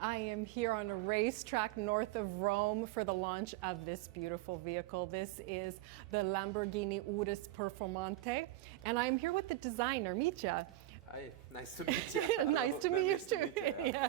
I am here on a racetrack north of Rome for the launch of this beautiful vehicle. This is the Lamborghini Urus Performante, and I'm here with the designer, Mitja. Hi, nice to meet you. Nice to meet you too. Yeah.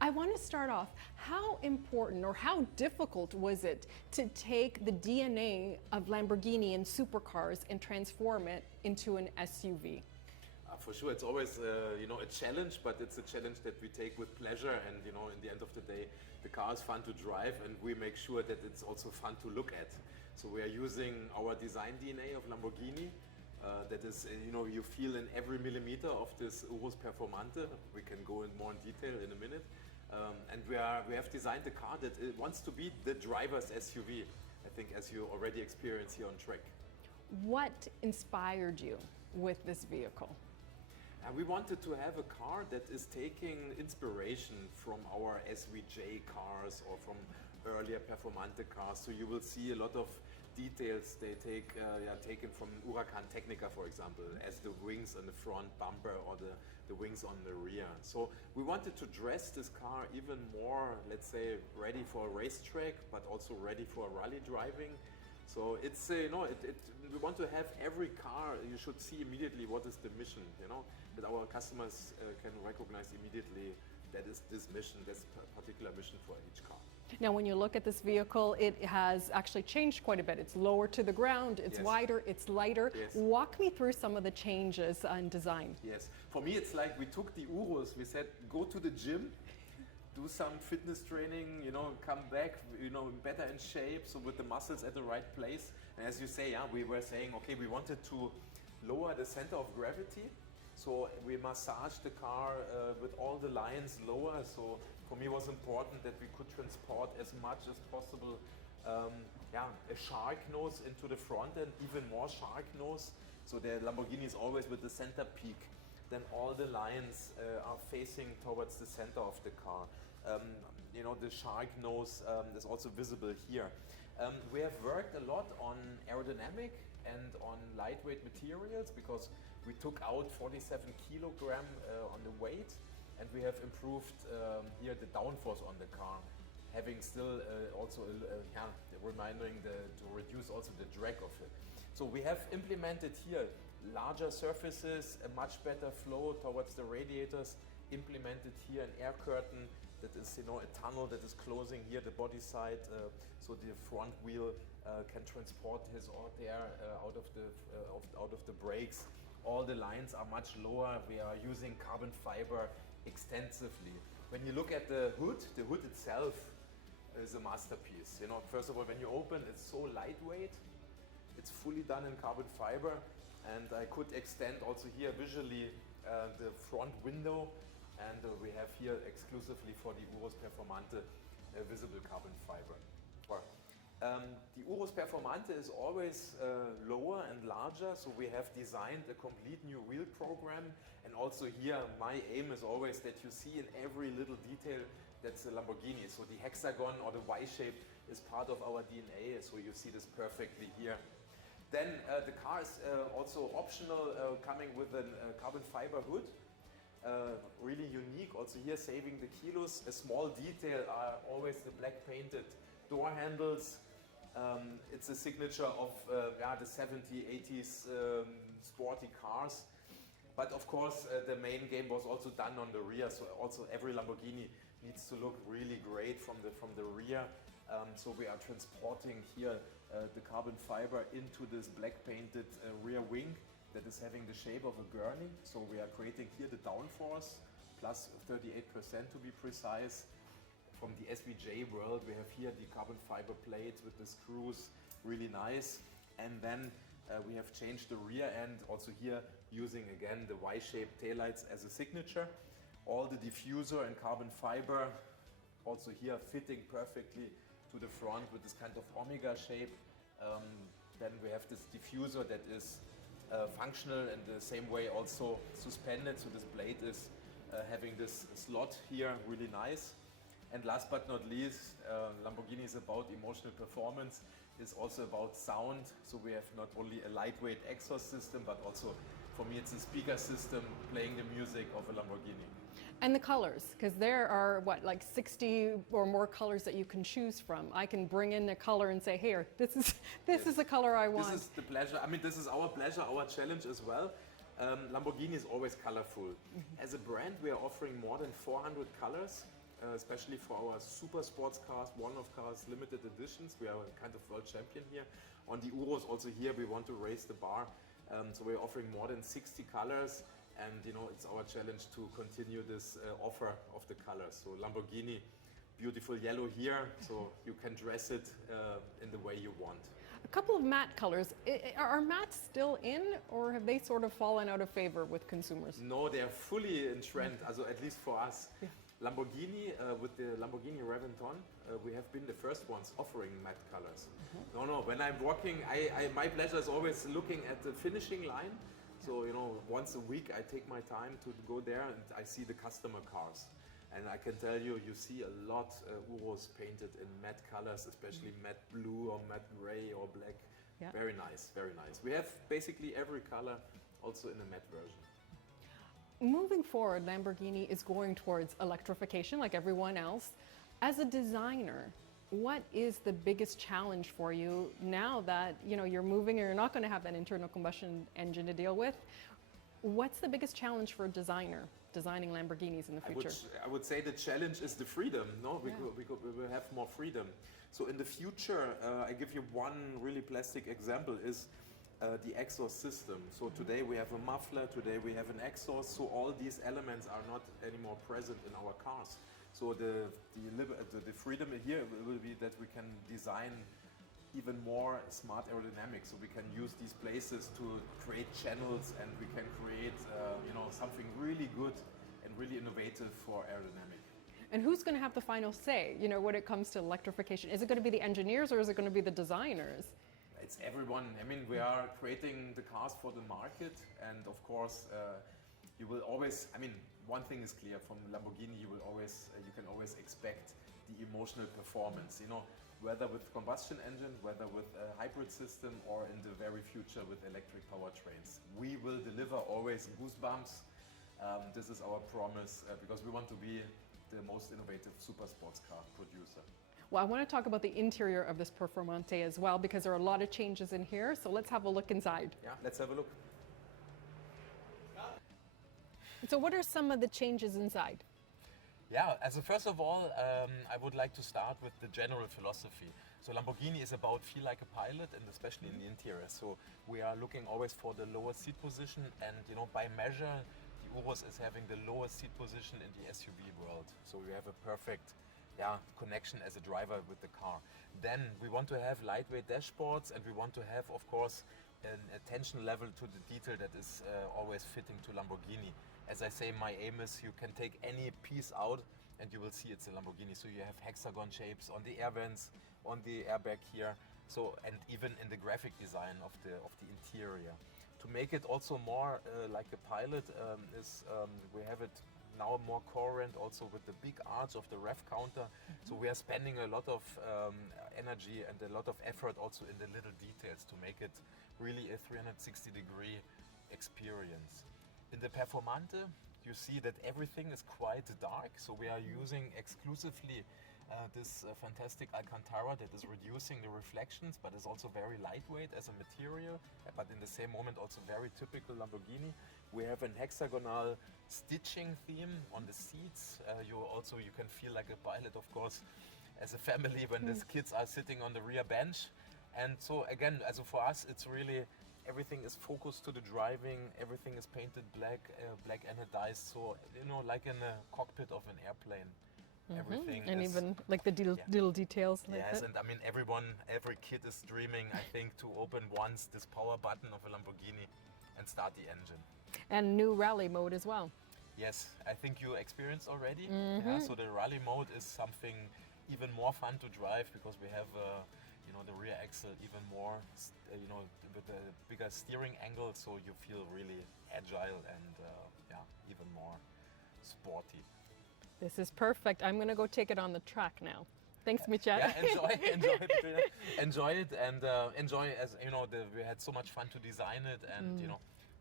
I want to start off, how important or how difficult was it to take the DNA of Lamborghini and supercars and transform it into an SUV? For sure, it's always a challenge, but it's a challenge that we take with pleasure. And in the end of the day, the car is fun to drive, and we make sure that it's also fun to look at. So we are using our design DNA of Lamborghini. That is, you feel in every millimeter of this Urus Performante. We can go in more in detail in a minute. And we have designed a car that it wants to be the driver's SUV. I think, as you already experienced here on track. What inspired you with this vehicle? We wanted to have a car that is taking inspiration from our SVJ cars or from earlier Performante cars. So you will see a lot of details they taken from Huracan Technica, for example, as the wings on the front bumper or the wings on the rear. So we wanted to dress this car even more, let's say, ready for a racetrack, but also ready for rally driving. So it's we want to have every car. You should see immediately what is the mission. That our customers can recognize immediately that is this mission, this particular mission for each car. Now, when you look at this vehicle, it has actually changed quite a bit. It's lower to the ground. It's wider. It's lighter. Yes. Walk me through some of the changes in design. Yes, for me, it's like we took the Urus. We said, go to the gym. Do some fitness training, come back, better in shape, so with the muscles at the right place. And as you say, we were saying, okay, we wanted to lower the center of gravity. So we massaged the car with all the lines lower. So for me, it was important that we could transport as much as possible a shark nose into the front end, even more shark nose. So the Lamborghini is always with the center peak. Then all the lines are facing towards the center of the car. The shark nose is also visible here. We have worked a lot on aerodynamic and on lightweight materials because we took out 47 kilogram on the weight, and we have improved here the downforce on the car, having still also reminding to reduce also the drag of it. So we have implemented here larger surfaces, a much better flow towards the radiators, implemented here an air curtain that is a tunnel that is closing here the body side, so the front wheel can transport his air out of the brakes. All the lines are much lower. We are using carbon fiber extensively. When you look at the hood itself is a masterpiece. First of all, when you open, it's so lightweight. It's fully done in carbon fiber, and I could extend also here visually the front window, and we have here exclusively for the Urus Performante visible carbon fiber. The Urus Performante is always lower and larger, so we have designed a complete new wheel program, and also here my aim is always that you see in every little detail that's a Lamborghini. So the hexagon or the Y shape is part of our DNA, so you see this perfectly here. Then the car is also optional, coming with a carbon fiber hood. Really unique, also here saving the kilos. A small detail are always the black painted door handles. It's a signature of the 70s, 80s sporty cars. But of course, the main game was also done on the rear. So also every Lamborghini needs to look really great from the rear. So we are transporting here the carbon fiber into this black painted rear wing that is having the shape of a gurney. So we are creating here the downforce, plus 38% to be precise. From the SVJ world, we have here the carbon fiber plates with the screws, really nice. And then we have changed the rear end, also here using again the Y-shaped taillights as a signature. All the diffuser and carbon fiber, also here fitting perfectly to the front with this kind of omega shape. Then we have this diffuser that is functional and the same way also suspended, so this blade is having this slot here, really nice. And last but not least, Lamborghini is about emotional performance, is also about sound. So we have not only a lightweight exhaust system, but also for me it's the speaker system playing the music of a Lamborghini. And the colors, because there are what, like 60 or more colors that you can choose from. I can bring in a color and say, here, this is the color I want. This is the pleasure. I mean, this is our pleasure, our challenge as well. Lamborghini is always colorful. As a brand, we are offering more than 400 colors, especially for our super sports cars, one-off cars, limited editions. We are kind of world champion here. On the Urus, also here, we want to raise the bar. So we're offering more than 60 colors. And you know, it's our challenge to continue this offer of the colors. So Lamborghini, beautiful yellow here, so you can dress it in the way you want. A couple of matte colors. Are mattes still in, or have they sort of fallen out of favor with consumers? No, they're fully in trend, also at least for us. Yeah. Lamborghini, with the Lamborghini Revamped, we have been the first ones offering matte colors. No, when I'm walking, my pleasure is always looking at the finishing line. So, you know, once a week I take my time to go there and I see the customer cars. And I can tell you, you see a lot Urus painted in matte colors, especially matte blue or matte gray or black. Yeah. Very nice, very nice. We have basically every color also in the matte version. Moving forward, Lamborghini is going towards electrification like everyone else. As a designer, what is the biggest challenge for you now that you're moving and you're not going to have that internal combustion engine to deal with? What's the biggest challenge for a designer designing Lamborghinis in the future? I would say the challenge is the freedom. No, we will have more freedom. So in the future, I give you one really plastic example is the exhaust system. So today we have a muffler, today we have an exhaust. So all these elements are not anymore present in our cars. So the freedom here will be that we can design even more smart aerodynamics. So we can use these places to create channels, and we can create something really good and really innovative for aerodynamic. And who's going to have the final say, when it comes to electrification? Is it going to be the engineers or is it going to be the designers? It's everyone. I mean, we are creating the cars for the market, and of course, you will always. I mean, one thing is clear from Lamborghini: you can always expect the emotional performance. Whether with combustion engine, whether with a hybrid system, or in the very future with electric powertrains, we will deliver always goosebumps. This is our promise because we want to be the most innovative super sports car producer. Well, I want to talk about the interior of this Performante as well, because there are a lot of changes in here. So let's have a look inside. Yeah, let's have a look. So what are some of the changes inside? Yeah, first of all, I would like to start with the general philosophy. So Lamborghini is about feel like a pilot, and especially in the interior. So we are looking always for the lowest seat position, and by measure, the Urus is having the lowest seat position in the SUV world. So we have a perfect connection as a driver with the car. Then we want to have lightweight dashboards, and we want to have, of course, an attention level to the detail that is always fitting to Lamborghini. As I say, my aim is you can take any piece out and you will see it's a Lamborghini. So you have hexagon shapes on the air vents, on the airbag here, so, and even in the graphic design of the interior. To make it also more like a pilot we have it now more coherent also with the big arch of the rev counter. So we are spending a lot of energy and a lot of effort also in the little details to make it really a 360-degree experience. In the Performante, you see that everything is quite dark, so we are using exclusively this fantastic Alcantara that is reducing the reflections, but is also very lightweight as a material, but in the same moment also very typical Lamborghini. We have an hexagonal stitching theme on the seats. You can feel like a pilot, of course, as a family when the kids are sitting on the rear bench. And so again, for us, it's really everything is focused to the driving. Everything is painted black, black anodized. So like in a cockpit of an airplane. Everything and is, even like the little details like yes, that. and I mean every kid is dreaming, I think, to open once this power button of a Lamborghini and start the engine. And new rally mode as well. Yes, I think you experienced already. Yeah, so the rally mode is something even more fun to drive because we have the rear axle even more with a bigger steering angle, so you feel really agile and even more sporty. This is perfect. I'm going to go take it on the track now. Thanks, Mitja. Yeah, enjoy it, and enjoy, as we had so much fun to design it, and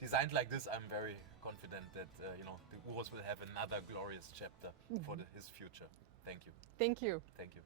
designed like this, I'm very confident that you know, the Urus will have another glorious chapter for his future. Thank you. Thank you. Thank you.